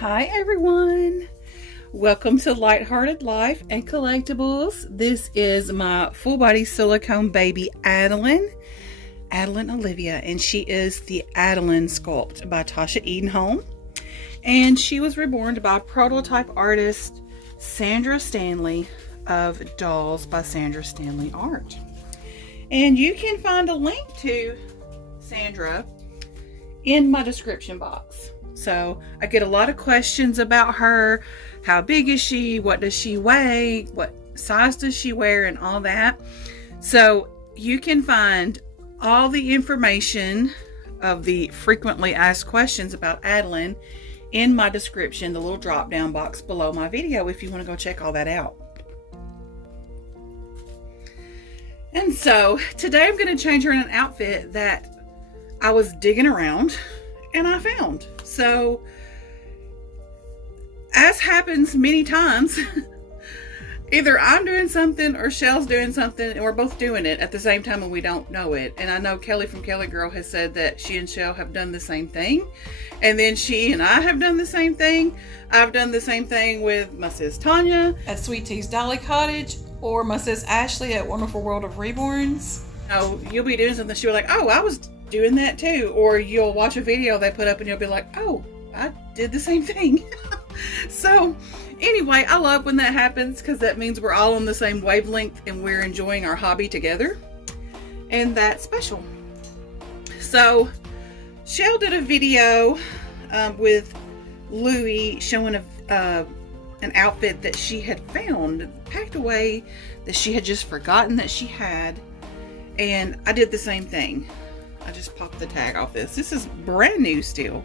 Hi everyone, welcome to Lighthearted Life and Collectibles. This is my full body silicone baby Adalyn Olivia, and she is the Adalyn Sculpt by Tasha Edenholm, and she was reborn by prototype artist Sandra Stanley of Dolls by Sandra Stanley Art. And you can find a link to Sandra in my description box. So I get a lot of questions about her. How big is she? What does she weigh? What size does she wear? And all that. So you can find all the information of the frequently asked questions about Adalyn in my description, the little drop down box below my video, if you want to go check all that out. And so today I'm going to change her in an outfit that I was digging around and I found. So, as happens many times, either I'm doing something or Shell's doing something, and we're both doing it at the same time and we don't know it. And I know Kelly from Kelly Girl has said that she and Shell have done the same thing. And then she and I have done the same thing. I've done the same thing with my sis Tanya at Sweet Tea's Dolly Cottage, or my sis Ashley at Wonderful World of Reborns. Oh, you'll be doing something, she'll be like, oh, I was doing that too. Or you'll watch a video they put up and you'll be like, oh, I did the same thing. So anyway, I love when that happens because that means we're all on the same wavelength and we're enjoying our hobby together, and that's special. So Shell did a video with Louie showing an outfit that she had found packed away, that she had just forgotten that she had, and I did the same thing. I just popped the tag off this. This is brand new still,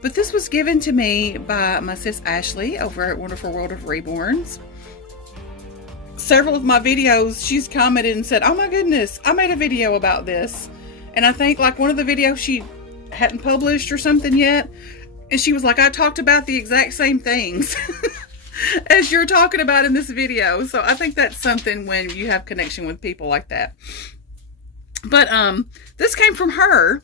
but this was given to me by my sis Ashley over at Wonderful World of Reborns. Several of my videos, she's commented and said, oh my goodness, I made a video about this. And I think like one of the videos she hadn't published or something yet, and she was like, I talked about the exact same things as you're talking about in this video. So I think that's something when you have connection with people like that. But this came from her,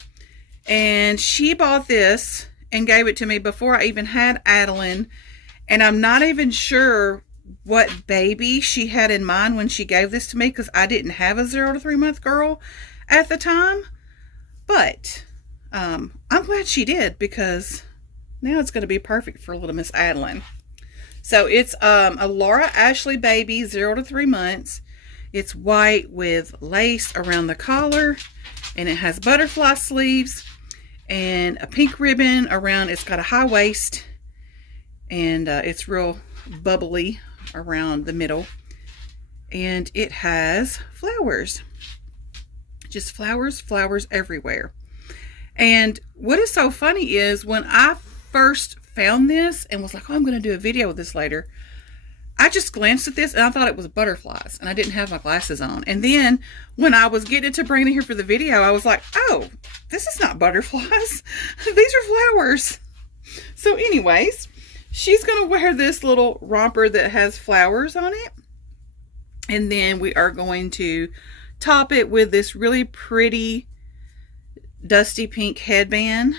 and she bought this and gave it to me before I even had Adalyn, and I'm not even sure what baby she had in mind when she gave this to me, because I didn't have a 0 to 3 month girl at the time. But I'm glad she did, because now it's going to be perfect for little Miss Adalyn. So it's a Laura Ashley baby, 0 to 3 months. It's white with lace around the collar, and it has butterfly sleeves and a pink ribbon around. It's got a high waist, and it's real bubbly around the middle, and it has flowers, just flowers everywhere. And what is so funny is when I first found this and was like, oh, I'm going to do a video with this later, I just glanced at this and I thought it was butterflies, and I didn't have my glasses on. And then when I was getting it to bring it here for the video, I was like, oh, this is not butterflies. These are flowers. So anyways, she's going to wear this little romper that has flowers on it. And then we are going to top it with this really pretty dusty pink headband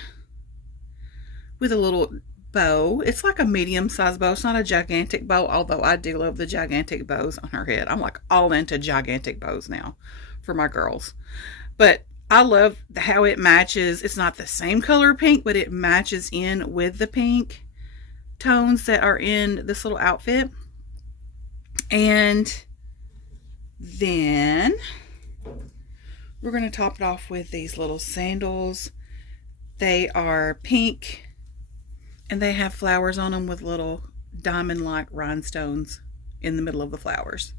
with a little bow. It's like a medium-sized bow. It's not a gigantic bow, although I do love the gigantic bows on her head. I'm like all into gigantic bows now for my girls. But I love how it matches. It's not the same color pink, but it matches in with the pink tones that are in this little outfit. And then we're going to top it off with these little sandals. They are pink, and they have flowers on them with little diamond-like rhinestones in the middle of the flowers.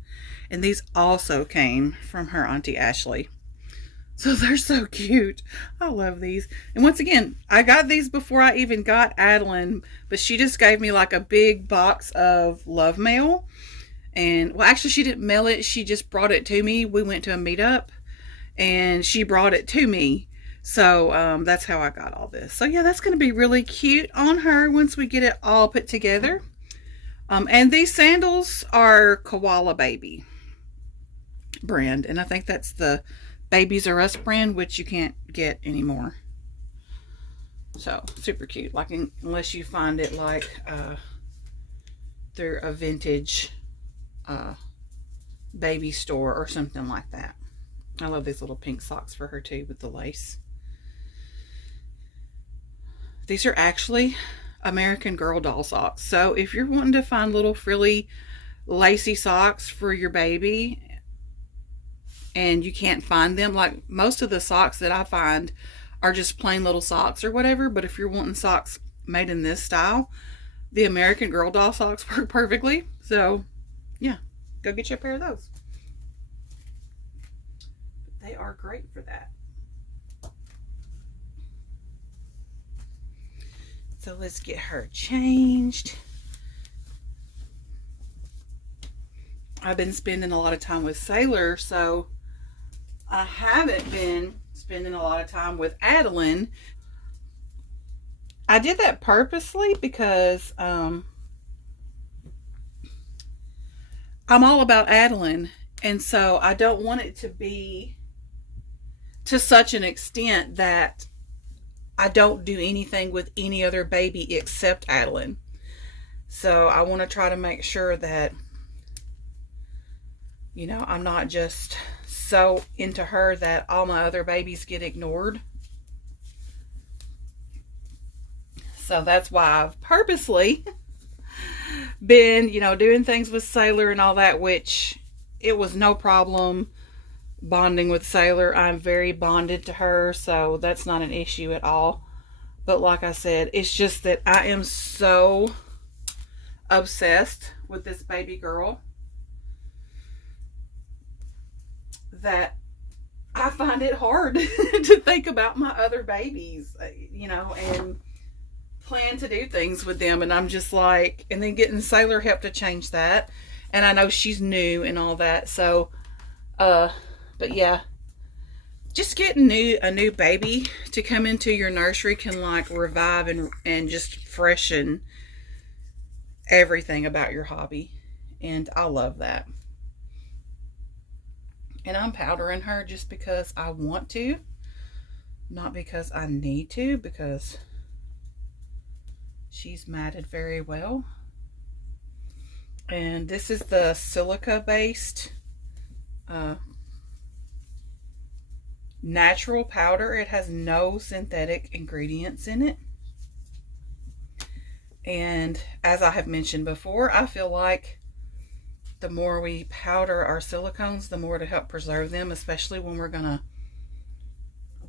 And these also came from her Auntie Ashley. So they're so cute. I love these. And once again, I got these before I even got Adalyn, but she just gave me like a big box of love mail. And, well, actually, she didn't mail it. She just brought it to me. We went to a meetup, and she brought it to me. So that's how I got all this. So yeah, that's going to be really cute on her once we get it all put together. And these sandals are Koala Baby brand, and I think that's the Babies R Us brand, which you can't get anymore. So super cute. Like, unless you find it like through a vintage baby store or something like that. I love these little pink socks for her too with the lace. These are actually American Girl doll socks. So if you're wanting to find little frilly lacy socks for your baby and you can't find them, like most of the socks that I find are just plain little socks or whatever, but if you're wanting socks made in this style, the American Girl doll socks work perfectly. So yeah, go get you a pair of those. They are great for that. So let's get her changed. I've been spending a lot of time with Sailor, so I haven't been spending a lot of time with Adalyn. I did that purposely because I'm all about Adalyn, and so I don't want it to be to such an extent that I don't do anything with any other baby except Adalyn. So I want to try to make sure that, you know, I'm not just so into her that all my other babies get ignored. So that's why I've purposely been, you know, doing things with Sailor and all that, which it was no problem bonding with Sailor. I'm very bonded to her, so that's not an issue at all. But like I said, it's just that I am so obsessed with this baby girl that I find it hard to think about my other babies, you know, and plan to do things with them. And I'm just like, and then getting Sailor help to change that. And I know she's new and all that, so but yeah, just getting a new baby to come into your nursery can like revive and just freshen everything about your hobby. And I love that. And I'm powdering her just because I want to, not because I need to, because she's matted very well. And this is the silica based natural powder. It has no synthetic ingredients in it. And as I have mentioned before, I feel like the more we powder our silicones, the more to help preserve them, especially when we're gonna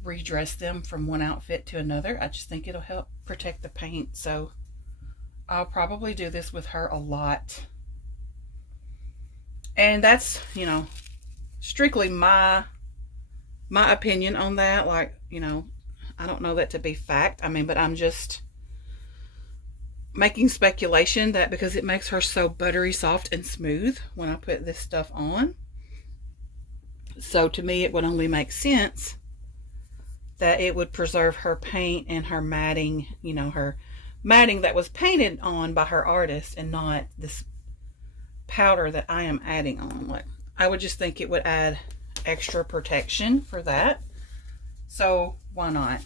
redress them from one outfit to another. I just think it'll help protect the paint. So I'll probably do this with her a lot. And that's, you know, strictly my opinion on that. Like, you know, I don't know that to be fact. I mean, but I'm just making speculation that because it makes her so buttery soft and smooth when I put this stuff on. So to me, it would only make sense that it would preserve her paint and her matting, you know, her matting that was painted on by her artist, and not this powder that I am adding on. Like, I would just think it would add extra protection for that. So why not?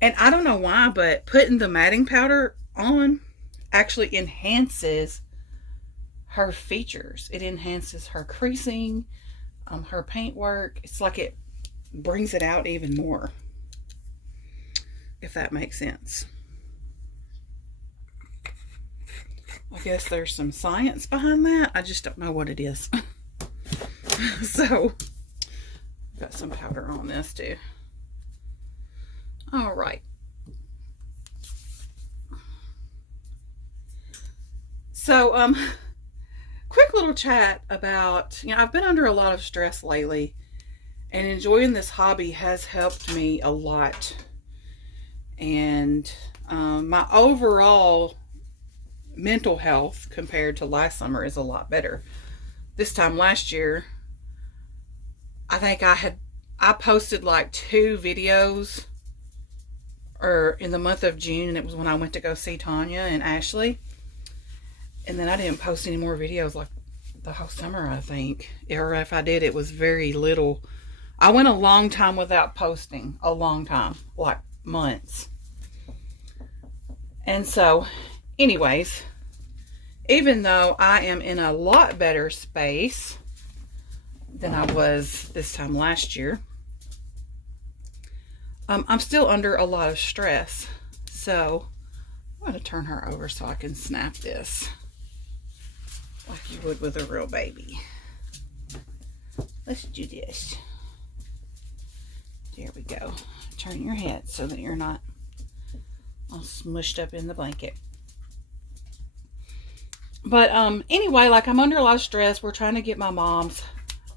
And I don't know why, but putting the matting powder on actually enhances her features. It enhances her creasing, her paint work. It's like it brings it out even more, if that makes sense. I guess there's some science behind that. I just don't know what it is. So, got some powder on this too. All right. So, quick little chat about, you know, I've been under a lot of stress lately, and enjoying this hobby has helped me a lot. And my overall mental health compared to last summer is a lot better. This time last year, I think I posted like 2 videos or in the month of June, and it was when I went to go see Tanya and Ashley. And then I didn't post any more videos like the whole summer, I think. Or if I did, it was very little. I went a long time without posting. A long time. Like months. And so, anyways, even though I am in a lot better space than I was this time last year, I'm still under a lot of stress. So I'm going to turn her over so I can snap this like you would with a real baby. Let's do this. There we go. Turn your head so that you're not all smushed up in the blanket. But anyway, like, I'm under a lot of stress. We're trying to get my mom's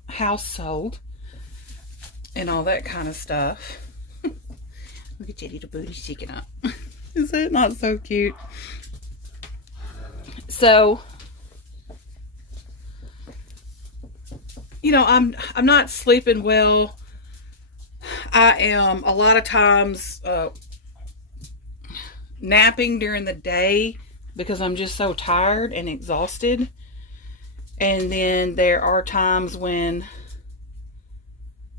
house sold and all that kind of stuff. Look at Jetty, the booty sticking up. Is that not so cute? So, you know, I'm not sleeping well. I am a lot of times napping during the day because I'm just so tired and exhausted. And then there are times when,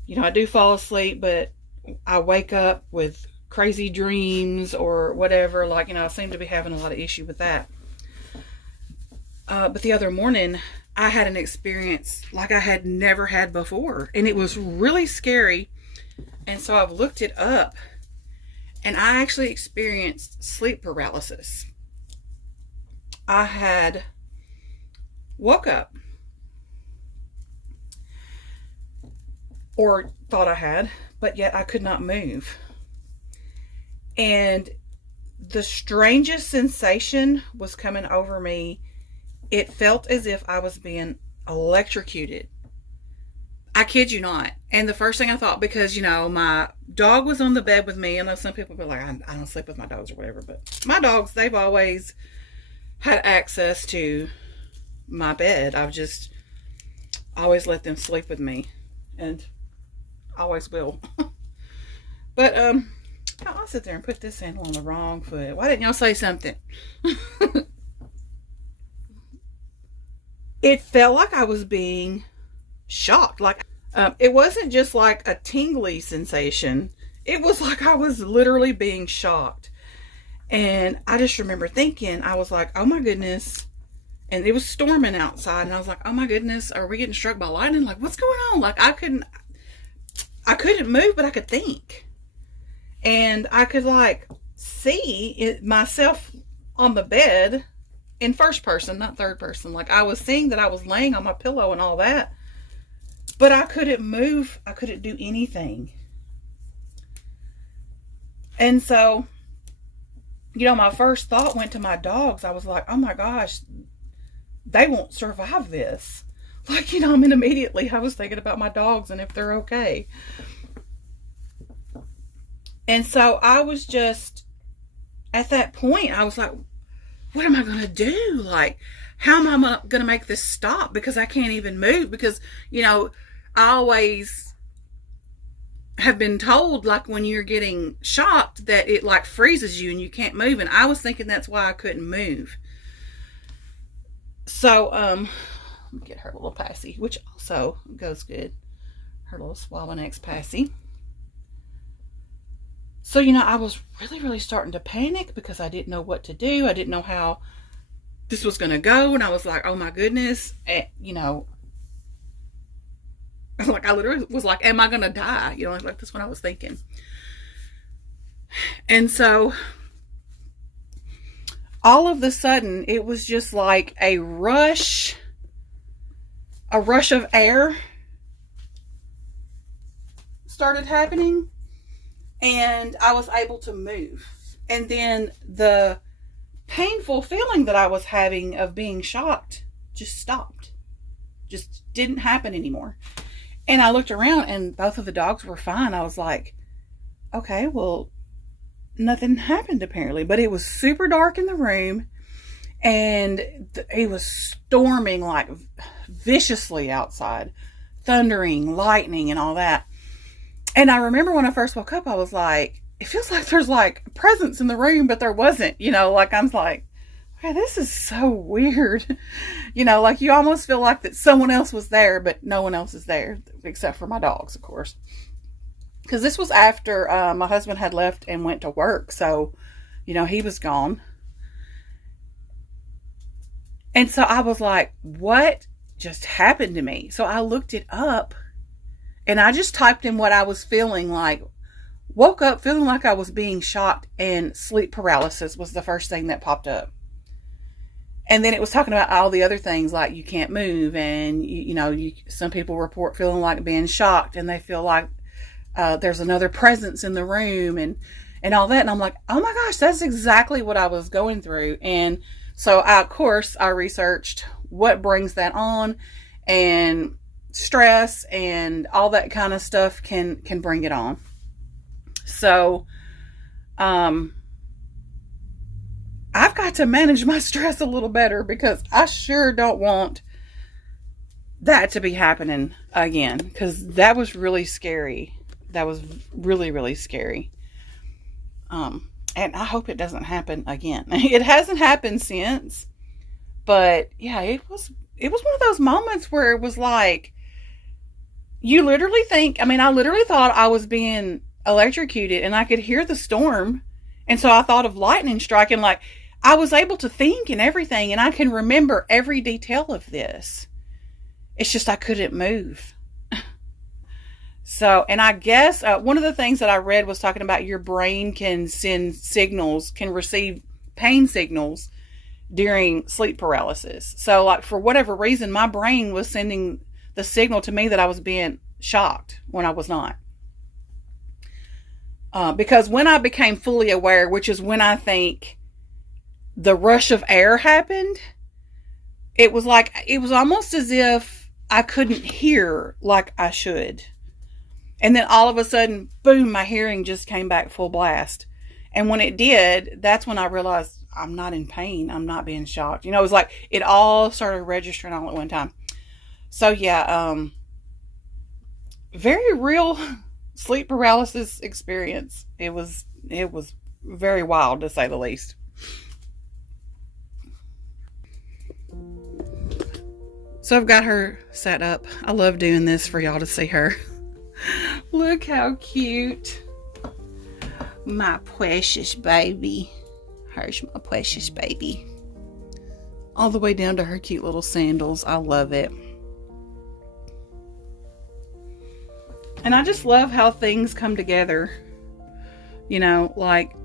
you know, I do fall asleep, but I wake up with crazy dreams or whatever. Like, you know, I seem to be having a lot of issue with that. But the other morning, I had an experience like I had never had before. And it was really scary. And so I've looked it up. And I actually experienced sleep paralysis. I had woke up, or thought I had, but yet I could not move. And the strangest sensation was coming over me. It felt as if I was being electrocuted. I kid you not. And the first thing I thought, because, you know, my dog was on the bed with me. I know some people be like, I don't sleep with my dogs or whatever, but my dogs, they've always had access to my bed. I've just always let them sleep with me, and always will. But I'll sit there and put this sandal on the wrong foot. Why didn't y'all say something? It felt like I was being shocked. Like, it wasn't just like a tingly sensation. It was like I was literally being shocked. And I just remember thinking, I was like, oh my goodness. And it was storming outside. And I was like, oh my goodness, are we getting struck by lightning? Like, what's going on? Like, I couldn't move, but I could think. And I could, like, see myself on the bed in first person, not third person. Like, I was seeing that I was laying on my pillow and all that. But I couldn't move. I couldn't do anything. And so, you know, my first thought went to my dogs. I was like, oh my gosh, they won't survive this. Like, you know, I mean, immediately I was thinking about my dogs and if they're okay. And so I was just, at that point, I was like, what am I going to do? Like, how am I going to make this stop? Because I can't even move. Because, you know, I always have been told, like, when you're getting shocked, that it, like, freezes you and you can't move. And I was thinking that's why I couldn't move. So, let me get her little passy, which also goes good. Her little Swallow X passy. So, you know, I was really, really starting to panic because I didn't know what to do. I didn't know how this was going to go. And I was like, oh my goodness. You know, like, I literally was like, am I going to die? You know, like, that's what I was thinking. And so, all of a sudden, it was just like a rush of air started happening. And I was able to move. And then the painful feeling that I was having of being shocked just stopped. Just didn't happen anymore. And I looked around and both of the dogs were fine. I was like, okay, well, nothing happened apparently. But it was super dark in the room. And it was storming like viciously outside. Thundering, lightning, and all that. And I remember when I first woke up, I was like, it feels like there's like a presence in the room, but there wasn't, you know, like, I'm like, okay, this is so weird. You know, like, you almost feel like that someone else was there, but no one else is there except for my dogs, of course. Because this was after my husband had left and went to work. So, you know, he was gone. And so I was like, what just happened to me? So I looked it up and I just typed in what I was feeling like. Woke up feeling like I was being shocked, and sleep paralysis was the first thing that popped up. And then it was talking about all the other things, like you can't move, and some people report feeling like being shocked, and they feel like there's another presence in the room, and all that. And I'm like, oh my gosh, that's exactly what I was going through. And so of course I researched what brings that on, and stress and all that kind of stuff can bring it on. So, I've got to manage my stress a little better, because I sure don't want that to be happening again, because that was really scary. That was really, really scary. And I hope it doesn't happen again. It hasn't happened since, but yeah, it was one of those moments where it was like, you literally think, I literally thought I was being electrocuted, and I could hear the storm, and so I thought of lightning striking. Like, I was able to think and everything, and I can remember every detail of this. It's just I couldn't move. So, and I guess one of the things that I read was talking about your brain can send signals, can receive pain signals during sleep paralysis. So, like, for whatever reason, my brain was sending the signal to me that I was being shocked when I was not. Because when I became fully aware, which is when I think the rush of air happened, it was almost as if I couldn't hear like I should. And then all of a sudden, boom, my hearing just came back full blast. And when it did, that's when I realized I'm not in pain. I'm not being shocked. It was like it all started registering all at one time. So yeah, very real sleep paralysis experience. It was very wild, to say the least. So I've got her set up. I love doing this for y'all to see her. Look how cute. My precious baby. Here's my precious baby. All the way down to her cute little sandals. I love it. And I just love how things come together. Like,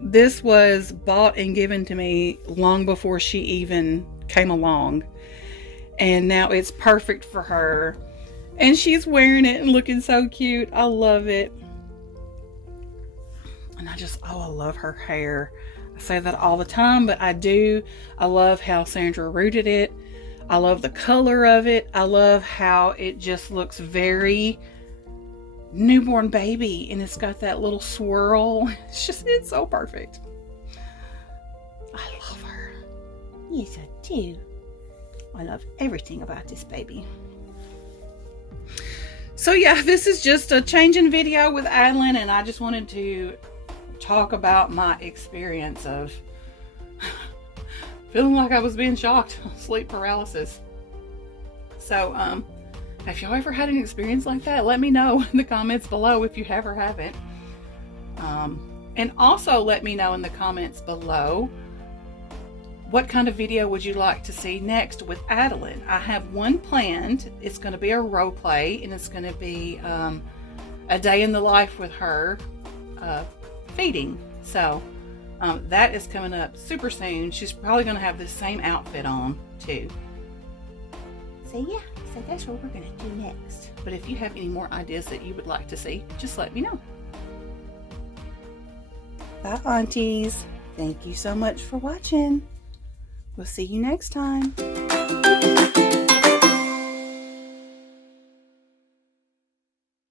this was bought and given to me long before she even came along. And now it's perfect for her. And she's wearing it and looking so cute. I love it. And I love her hair. I say that all the time, but I do. I love how Sandra rooted it. I love the color of it. I love how it just looks very newborn baby, and it's got that little swirl. It's so perfect. I love her. Yes, I do. I love everything about this baby. So yeah, this is just a changing video with Adalyn, and I just wanted to talk about my experience of feeling like I was being shocked, sleep paralysis. So have y'all ever had an experience like that? Let me know in the comments below if you have or haven't. And also let me know in the comments below, what kind of video would you like to see next with Adalyn? I have one planned. It's going to be a role play, and it's going to be a day in the life with her feeding. So that is coming up super soon. She's probably going to have the same outfit on too. So yeah, so that's what we're going to do next. But if you have any more ideas that you would like to see, just let me know. Bye, aunties. Thank you so much for watching. We'll see you next time.